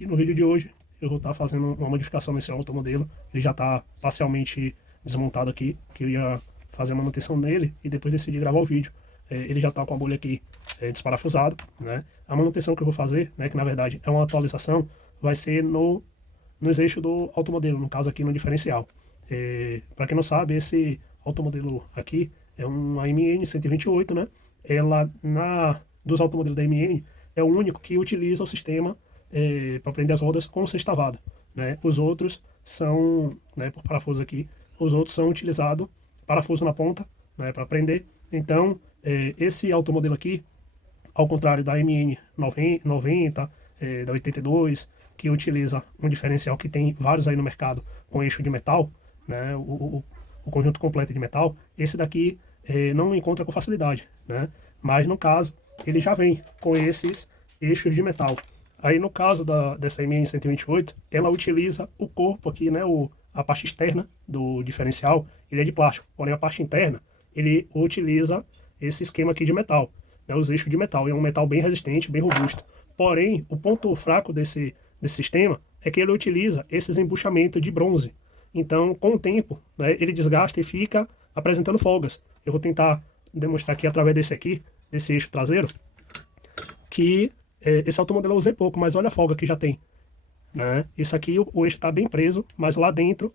E no vídeo de hoje eu vou estar fazendo uma modificação nesse automodelo. Ele já está parcialmente desmontado aqui, que eu ia fazer a manutenção nele e depois decidi gravar o vídeo. Ele já está com a bolha aqui desparafusado, né? A manutenção que eu vou fazer, né, que na verdade é uma atualização, vai ser nos eixos do automodelo, no caso aqui no diferencial. Para quem não sabe, esse automodelo aqui é uma MN 128, né? Ela, dos automodelos da MN, é o único que utiliza o sistema para prender as rodas com sextavada, né? Os outros são, né, por parafuso aqui, os outros são utilizados parafuso na ponta, né, para prender. Então, esse automodelo aqui, ao contrário da MN 90, da 82, que utiliza um diferencial que tem vários aí no mercado com eixo de metal, né, o conjunto completo de metal, esse daqui não encontra com facilidade, né? Mas no caso, ele já vem com esses eixos de metal. Aí no caso dessa MN 128, ela utiliza o corpo aqui, né, a parte externa do diferencial, ele é de plástico, porém a parte interna, ele utiliza esse esquema aqui de metal, né, os eixos de metal, é um metal bem resistente, bem robusto. Porém, o ponto fraco desse sistema é que ele utiliza esses embuchamentos de bronze. Então, com o tempo, né, ele desgasta e fica apresentando folgas. Eu vou tentar demonstrar aqui através desse eixo traseiro, que esse automodelo eu usei pouco, mas olha a folga que já tem, né? Isso aqui o eixo está bem preso, mas lá dentro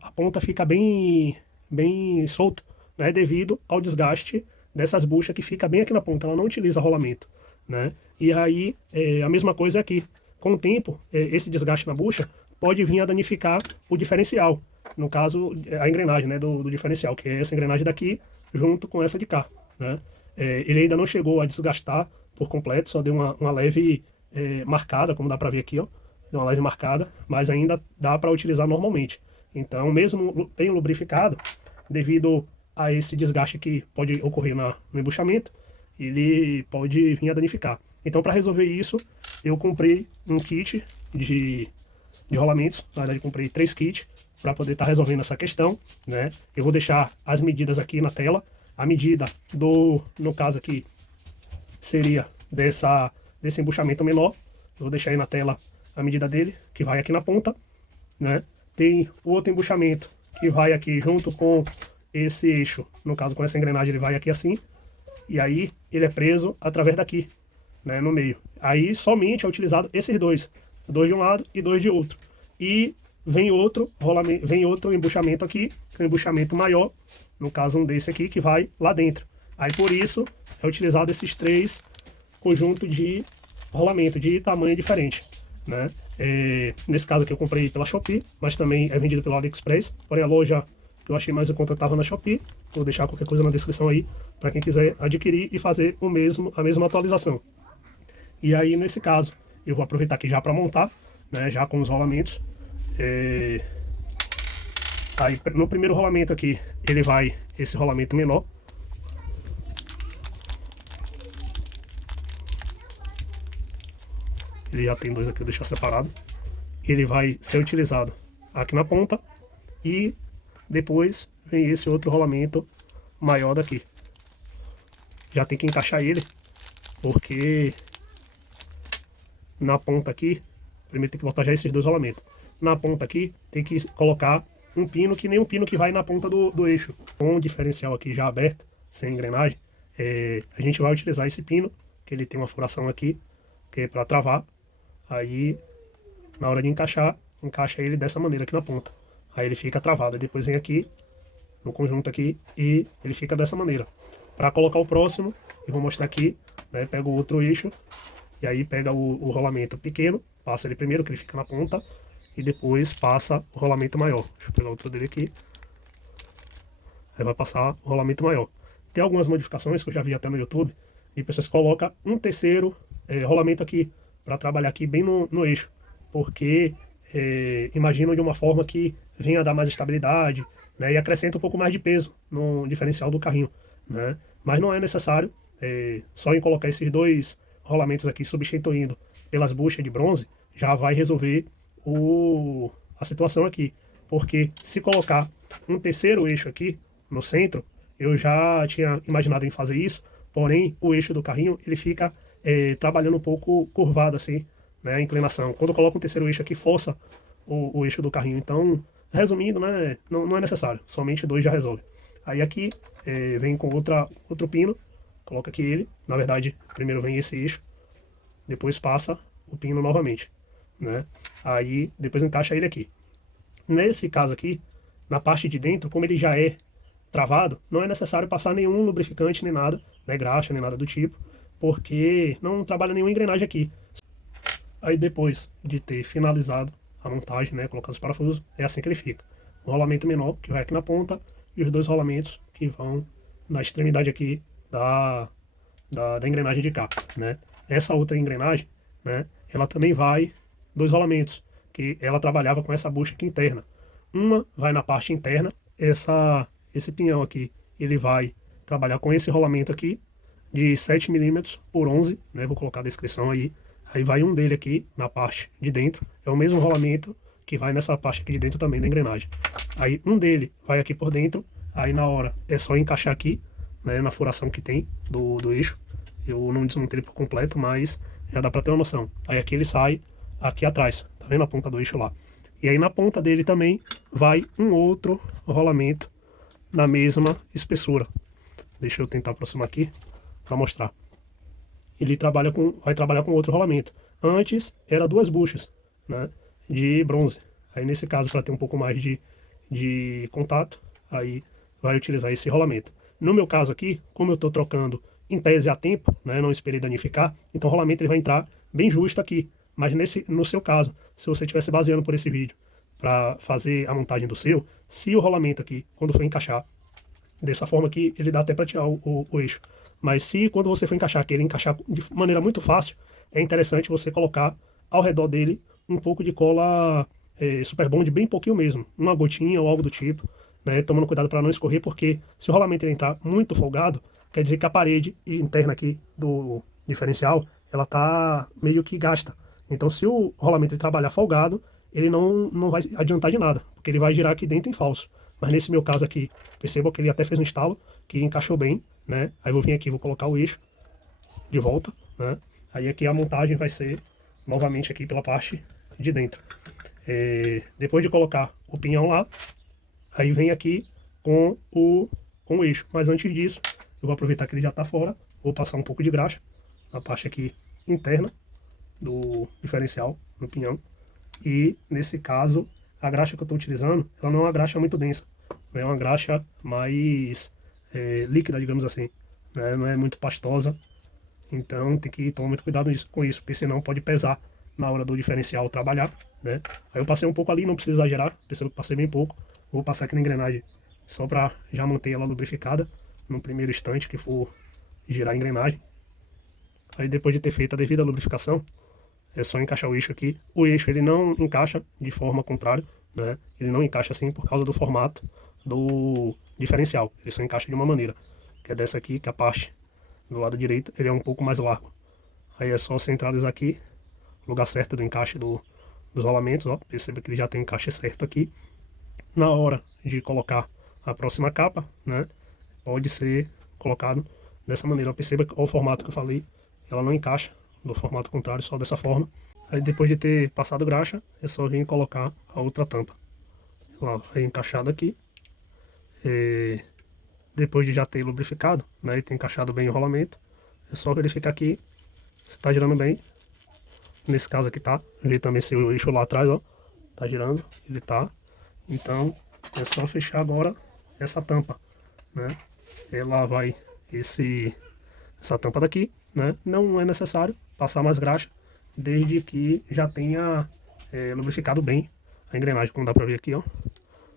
a ponta fica bem solta, né? Devido ao desgaste dessas buchas que fica bem aqui na ponta, ela não utiliza rolamento, né? E aí a mesma coisa aqui. Com o tempo, esse desgaste na bucha pode vir a danificar o diferencial, no caso a engrenagem, né, do diferencial, que é essa engrenagem daqui junto com essa de cá, né? Ele ainda não chegou a desgastar por completo, só deu uma leve marcada, como dá para ver aqui, ó, deu uma leve marcada, mas ainda dá para utilizar normalmente. Então, mesmo bem lubrificado, devido a esse desgaste que pode ocorrer no embuchamento, ele pode vir a danificar. Então, para resolver isso, eu comprei um kit de rolamentos. Na verdade, eu comprei 3 kits para poder estar resolvendo essa questão, né? Eu vou deixar as medidas aqui na tela. A medida no caso aqui, seria desse embuchamento menor. Eu vou deixar aí na tela a medida dele, que vai aqui na ponta, né? Tem o outro embuchamento que vai aqui junto com esse eixo. No caso, com essa engrenagem, ele vai aqui assim. E aí, ele é preso através daqui, né, no meio. Aí, somente é utilizado esses dois de um lado e dois de outro. E vem outro rolamento, vem outro embuchamento aqui, um embuchamento maior, no caso um desse aqui, que vai lá dentro. Aí, por isso, é utilizado esses 3 conjuntos de rolamento de tamanho diferente, né? Nesse caso aqui eu comprei pela Shopee, mas também é vendido pela AliExpress, porém a loja que eu achei mais em conta estava na Shopee. Vou deixar qualquer coisa na descrição aí, para quem quiser adquirir e fazer a mesma atualização. E aí, nesse caso, eu vou aproveitar aqui já para montar, né, já com os rolamentos. Aí, no primeiro rolamento aqui, ele vai esse rolamento menor. Ele já tem 2 aqui, eu deixar separado. Ele vai ser utilizado aqui na ponta e depois vem esse outro rolamento maior daqui. Já tem que encaixar ele, porque na ponta aqui, primeiro tem que botar já esses 2 rolamentos. Na ponta aqui tem que colocar um pino, que nem um pino que vai na ponta do eixo. Com o diferencial aqui já aberto, sem engrenagem, a gente vai utilizar esse pino, que ele tem uma furação aqui, que é para travar. Aí, na hora de encaixar, encaixa ele dessa maneira aqui na ponta. Aí ele fica travado. Aí depois vem aqui, no conjunto aqui, e ele fica dessa maneira. Para colocar o próximo, eu vou mostrar aqui, né? Pega o outro eixo, e aí pega o rolamento pequeno, passa ele primeiro, que ele fica na ponta, e depois passa o rolamento maior. Deixa eu pegar outro dele aqui. Aí vai passar o rolamento maior. Tem algumas modificações que eu já vi até no YouTube, e pessoas colocam um terceiro rolamento aqui, para trabalhar aqui bem no eixo, porque imaginam de uma forma que venha a dar mais estabilidade, né, e acrescenta um pouco mais de peso no diferencial do carrinho, né? Mas não é necessário, só em colocar esses 2 rolamentos aqui substituindo pelas buchas de bronze, já vai resolver a situação aqui, porque se colocar um terceiro eixo aqui no centro, eu já tinha imaginado em fazer isso, porém o eixo do carrinho ele fica trabalhando um pouco curvado assim, né, a inclinação. Quando eu coloco um terceiro eixo aqui, força o eixo do carrinho. Então, resumindo, né, não é necessário, somente dois já resolve. Aí aqui vem com outro pino, coloca aqui ele, na verdade, primeiro vem esse eixo, depois passa o pino novamente, né? Aí depois encaixa ele aqui. Nesse caso aqui, na parte de dentro, como ele já é travado, não é necessário passar nenhum lubrificante nem nada, né, graxa nem nada do tipo, porque não trabalha nenhuma engrenagem aqui. Aí depois de ter finalizado a montagem, né, colocando os parafusos, é assim que ele fica. Um rolamento menor que vai aqui na ponta e os dois rolamentos que vão na extremidade aqui da engrenagem de cá, né. Essa outra engrenagem, né, ela também vai dois rolamentos, que ela trabalhava com essa bucha aqui interna. Uma vai na parte interna, esse pinhão aqui, ele vai trabalhar com esse rolamento aqui, de 7 milímetros por 11, né, vou colocar a descrição aí. Aí vai um dele aqui na parte de dentro, é o mesmo rolamento que vai nessa parte aqui de dentro também da engrenagem. Aí um dele vai aqui por dentro, aí na hora é só encaixar aqui, né, na furação que tem do eixo. Eu não desmontei ele por completo, mas já dá para ter uma noção. Aí aqui ele sai aqui atrás, tá vendo a ponta do eixo lá? E aí na ponta dele também vai um outro rolamento na mesma espessura. Deixa eu tentar aproximar aqui para mostrar. Ele vai trabalhar com outro rolamento. Antes era duas buchas, né, de bronze. Aí nesse caso, para ter um pouco mais de contato, aí vai utilizar esse rolamento. No meu caso aqui, como eu estou trocando em tese a tempo, né, não esperei danificar, então o rolamento ele vai entrar bem justo aqui. Mas no seu caso, se você estiver se baseando por esse vídeo para fazer a montagem do seu, se o rolamento aqui, quando for encaixar, dessa forma aqui, ele dá até para tirar o eixo. Mas se quando você for encaixar aqui, ele encaixar de maneira muito fácil, é interessante você colocar ao redor dele um pouco de cola Super Bond, bem pouquinho mesmo, uma gotinha ou algo do tipo, né, tomando cuidado para não escorrer, porque se o rolamento ele entrar muito folgado, quer dizer que a parede interna aqui do diferencial, ela tá meio que gasta. Então se o rolamento ele trabalhar folgado, ele não vai adiantar de nada, porque ele vai girar aqui dentro em falso. Mas nesse meu caso aqui, perceba que ele até fez um estalo, que encaixou bem, né? Aí vou vir aqui, vou colocar o eixo de volta, né? Aí aqui a montagem vai ser novamente aqui pela parte de dentro. Depois de colocar o pinhão lá, aí vem aqui com o eixo. Mas antes disso, eu vou aproveitar que ele já está fora, vou passar um pouco de graxa na parte aqui interna do diferencial, no pinhão. E nesse caso, a graxa que eu estou utilizando, ela não é uma graxa muito densa, é uma graxa mais líquida, digamos assim, né? Não é muito pastosa, então tem que tomar muito cuidado com isso, porque senão pode pesar na hora do diferencial trabalhar, né? Aí eu passei um pouco ali, não precisa exagerar, percebo que passei bem pouco, vou passar aqui na engrenagem só para já manter ela lubrificada no primeiro instante que for girar a engrenagem. Aí depois de ter feito a devida lubrificação, é só encaixar o eixo aqui. O eixo ele não encaixa de forma contrária, né? Ele não encaixa assim por causa do formato do diferencial. Ele só encaixa de uma maneira, que é dessa aqui, que a parte do lado direito ele é um pouco mais largo. Aí é só centralizar aqui, lugar certo do encaixe dos rolamentos, ó. Perceba que ele já tem o encaixe certo aqui. Na hora de colocar a próxima capa, né? Pode ser colocado dessa maneira. Ó, perceba que o formato que eu falei, ela não encaixa do formato contrário, só dessa forma. Aí depois de ter passado graxa, é só vir colocar a outra tampa. Ela vai encaixada aqui. Depois de já ter lubrificado, né, e ter encaixado bem o rolamento, é só verificar aqui se está girando bem. Nesse caso aqui tá. Ver também se o eixo lá atrás, ó, tá girando, ele tá. Então é só fechar agora essa tampa, né? Ela vai essa tampa daqui, né? Não é necessário passar mais graxa, desde que já tenha lubrificado bem a engrenagem, como dá para ver aqui, ó.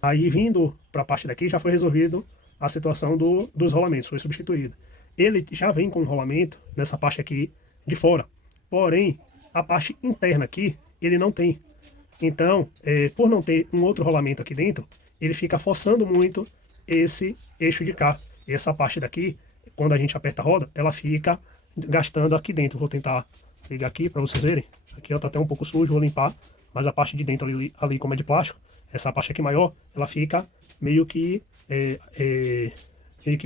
Aí vindo para a parte daqui já foi resolvido a situação dos rolamentos, foi substituído. Ele já vem com o rolamento nessa parte aqui de fora, porém a parte interna aqui ele não tem. Então, por não ter um outro rolamento aqui dentro, ele fica forçando muito esse eixo de cá. E essa parte daqui, quando a gente aperta a roda, ela fica gastando aqui dentro. Vou tentar ligar aqui para vocês verem. Aqui ó, tá até um pouco sujo, vou limpar. Mas a parte de dentro ali como é de plástico, essa parte aqui maior, ela fica meio que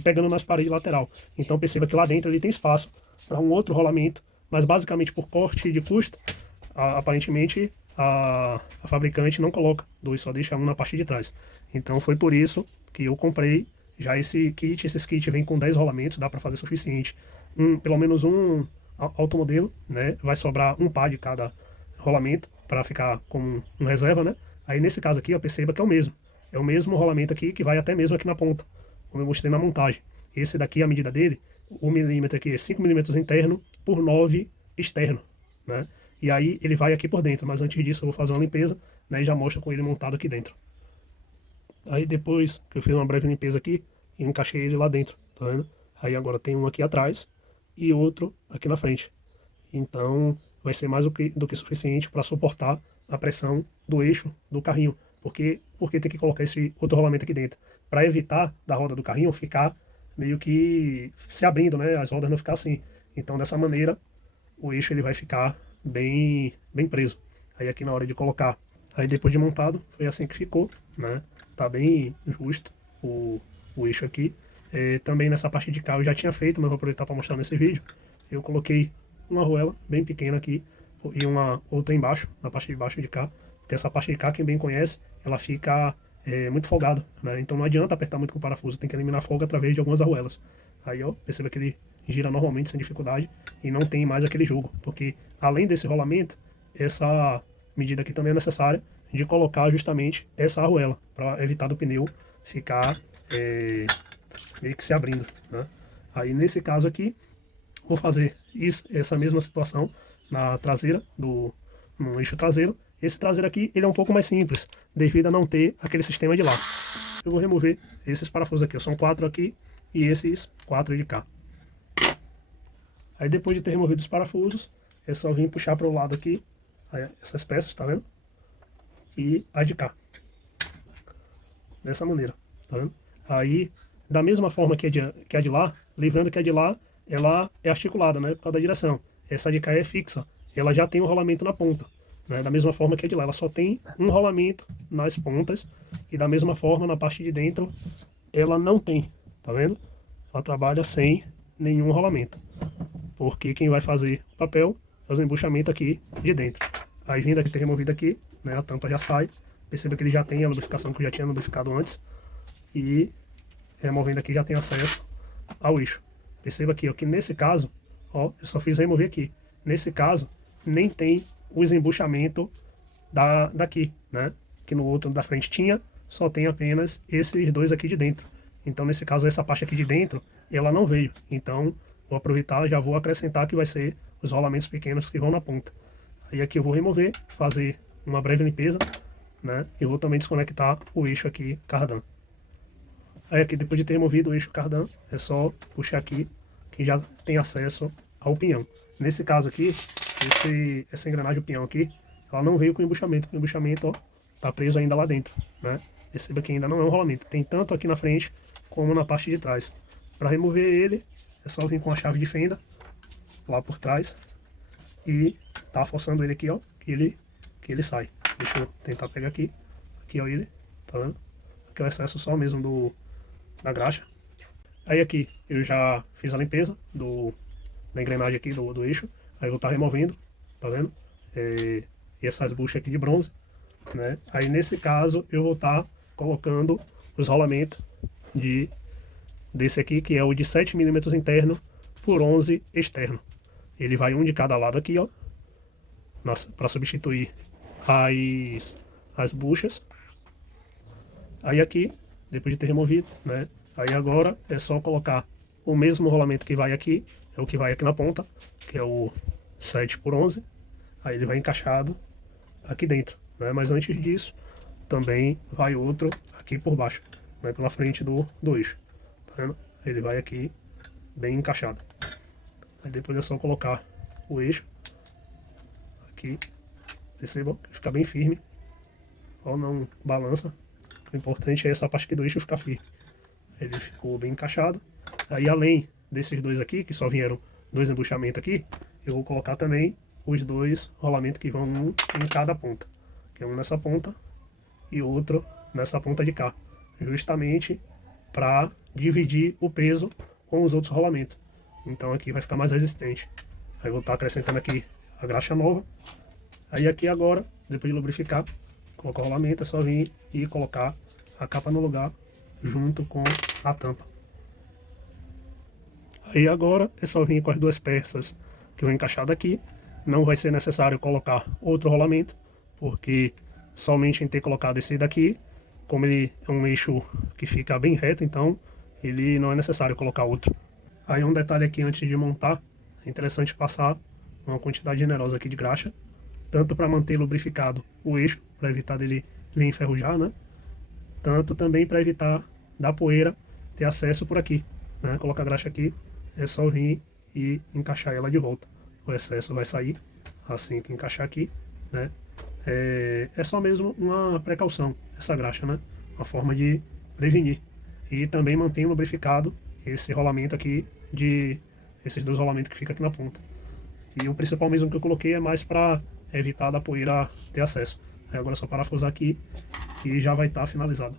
pegando nas paredes lateral. Então perceba que lá dentro ele tem espaço para um outro rolamento, mas basicamente por corte de custo, aparentemente a fabricante não coloca dois, só deixa um na parte de trás. Então foi por isso que eu comprei já esse kit. Esses kits vêm com 10 rolamentos, dá para fazer o suficiente. Pelo menos um automodelo, né? Vai sobrar um par de cada rolamento para ficar como um reserva, né? Aí nesse caso aqui, ó, perceba que é o mesmo. É o mesmo rolamento aqui que vai até mesmo aqui na ponta, como eu mostrei na montagem. Esse daqui, a medida dele, o milímetro aqui é 5 milímetros interno por 9 externo, né? E aí ele vai aqui por dentro, mas antes disso eu vou fazer uma limpeza, né? E já mostro com ele montado aqui dentro. Aí depois que eu fiz uma breve limpeza aqui, eu encaixei ele lá dentro, tá vendo? Aí agora tem um aqui atrás e outro aqui na frente. Então vai ser mais do que suficiente para suportar a pressão do eixo do carrinho. Porque tem que colocar esse outro rolamento aqui dentro? Para evitar da roda do carrinho ficar meio que se abrindo, né? As rodas não ficar assim. Então dessa maneira o eixo ele vai ficar bem preso. Aí aqui na hora de colocar, aí depois de montado, foi assim que ficou, né? Tá bem justo o eixo aqui. Também nessa parte de cá eu já tinha feito, mas vou aproveitar para mostrar nesse vídeo. Eu coloquei uma arruela bem pequena aqui e uma outra embaixo, na parte de baixo de cá. Porque essa parte de cá, quem bem conhece, ela fica muito folgada, né? Então não adianta apertar muito com o parafuso, tem que eliminar a folga através de algumas arruelas. Aí ó, perceba que ele gira normalmente sem dificuldade e não tem mais aquele jogo, porque além desse rolamento, essa medida aqui também é necessária de colocar justamente essa arruela para evitar do pneu ficar meio que se abrindo, né? Aí nesse caso aqui, vou fazer essa mesma situação na traseira, no eixo traseiro. Esse traseiro aqui, ele é um pouco mais simples, devido a não ter aquele sistema de laço. Eu vou remover esses parafusos aqui, são 4 aqui e esses 4 de cá. Aí depois de ter removido os parafusos, é só vir puxar para o lado aqui, aí, essas peças, tá vendo? E a de cá. Dessa maneira, tá vendo? Aí, da mesma forma que a de lá, lembrando que a de lá, ela é articulada, né? Por causa da direção. Essa de cá é fixa, ela já tem um rolamento na ponta, né? Da mesma forma que a de lá, ela só tem um rolamento nas pontas. E da mesma forma, na parte de dentro, ela não tem, tá vendo? Ela trabalha sem nenhum rolamento. Porque quem vai fazer o papel é os embuchamentos aqui de dentro. Aí vindo aqui, ter removido aqui, né, a tampa já sai. Perceba que ele já tem a lubrificação que eu já tinha lubrificado antes. E removendo aqui já tem acesso ao eixo. Perceba aqui, ó, que nesse caso, ó, eu só fiz remover aqui. Nesse caso, nem tem os embuchamentos daqui, né? Que no outro da frente tinha, só tem apenas esses dois aqui de dentro. Então nesse caso, essa parte aqui de dentro, ela não veio. Então vou aproveitar e já vou acrescentar que vai ser os rolamentos pequenos que vão na ponta. Aí aqui eu vou remover, fazer uma breve limpeza, né? E vou também desconectar o eixo aqui cardan. Aí aqui depois de ter removido o eixo cardan, é só puxar aqui que já tem acesso ao pinhão. Nesse caso aqui, essa engrenagem, o pinhão aqui, ela não veio com embuchamento. O embuchamento, ó, tá preso ainda lá dentro, né? Perceba que ainda não é um rolamento. Tem tanto aqui na frente como na parte de trás. Para remover ele, é só vir com a chave de fenda lá por trás e tá forçando ele aqui, ó, que ele sai. Deixa eu tentar pegar aqui. Aqui, ó, ele, tá vendo? Aqui é o excesso só mesmo da graxa. Aí aqui eu já fiz a limpeza da engrenagem aqui do eixo. Aí eu vou estar removendo, tá vendo? E essas buchas aqui de bronze, né? Aí nesse caso eu vou estar colocando os rolamentos desse aqui, que é o de 7 milímetros interno por 11 externo. Ele vai um de cada lado aqui, ó, para substituir as buchas. Aí aqui, depois de ter removido, né? Aí agora é só colocar o mesmo rolamento que vai aqui, é o que vai aqui na ponta, que é o 7 por 11. Aí ele vai encaixado aqui dentro, né? Mas antes disso, também vai outro aqui por baixo, né? Pela frente do eixo, tá vendo? Ele vai aqui bem encaixado. Aí depois é só colocar o eixo aqui, percebam que fica bem firme, ó, não balança. O importante é essa parte aqui do eixo ficar firme. Ele ficou bem encaixado. Aí além desses dois aqui, que só vieram dois embuchamentos aqui, eu vou colocar também os dois rolamentos que vão um em cada ponta, que é um nessa ponta e outro nessa ponta de cá, justamente para dividir o peso com os outros rolamentos. Então aqui vai ficar mais resistente. Aí vou estar acrescentando aqui a graxa nova, Aí aqui agora, depois de lubrificar, colocar o rolamento, é só vir e colocar a capa no lugar junto com a tampa. Aí agora é só vir com as duas peças que eu vou encaixar aqui. Não vai ser necessário colocar outro rolamento, porque somente em ter colocado esse daqui, como ele é um eixo que fica bem reto, então ele não é necessário colocar outro. Aí um detalhe aqui antes de montar, é interessante passar uma quantidade generosa aqui de graxa, tanto para manter lubrificado o eixo, para evitar dele vir enferrujar, né? Tanto também para evitar da poeira ter acesso por aqui, né? Colocar a graxa aqui, é só vir e encaixar ela de volta. O excesso vai sair assim que encaixar aqui, né? É só mesmo uma precaução, essa graxa, né? Uma forma de prevenir. E também mantém lubrificado esse rolamento aqui, esses dois rolamentos que fica aqui na ponta. E o principal mesmo que eu coloquei é mais para evitar da poeira ter acesso. Aí agora é só parafusar aqui e já vai estar finalizado.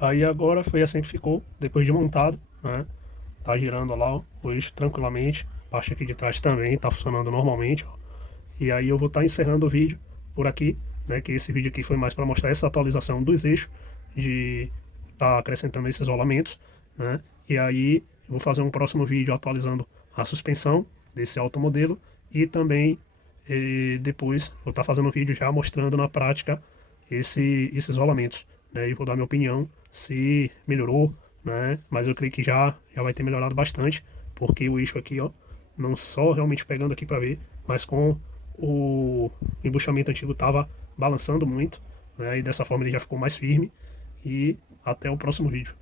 Aí agora foi assim que ficou, depois de montado, né? Tá girando lá ó, o eixo tranquilamente. A parte aqui de trás também tá funcionando normalmente, ó. E aí eu vou estar encerrando o vídeo por aqui, né? Que esse vídeo aqui foi mais para mostrar essa atualização dos eixos, de estar acrescentando esses rolamentos, né? E aí eu vou fazer um próximo vídeo atualizando a suspensão desse automodelo e também depois vou estar fazendo um vídeo já mostrando na prática esses rolamentos, né? E vou dar minha opinião se melhorou, né? Mas eu creio que já vai ter melhorado bastante, porque o eixo aqui, ó, não só realmente pegando aqui para ver, mas com o embuchamento antigo estava balançando muito, né? E dessa forma ele já ficou mais firme. E até o próximo vídeo.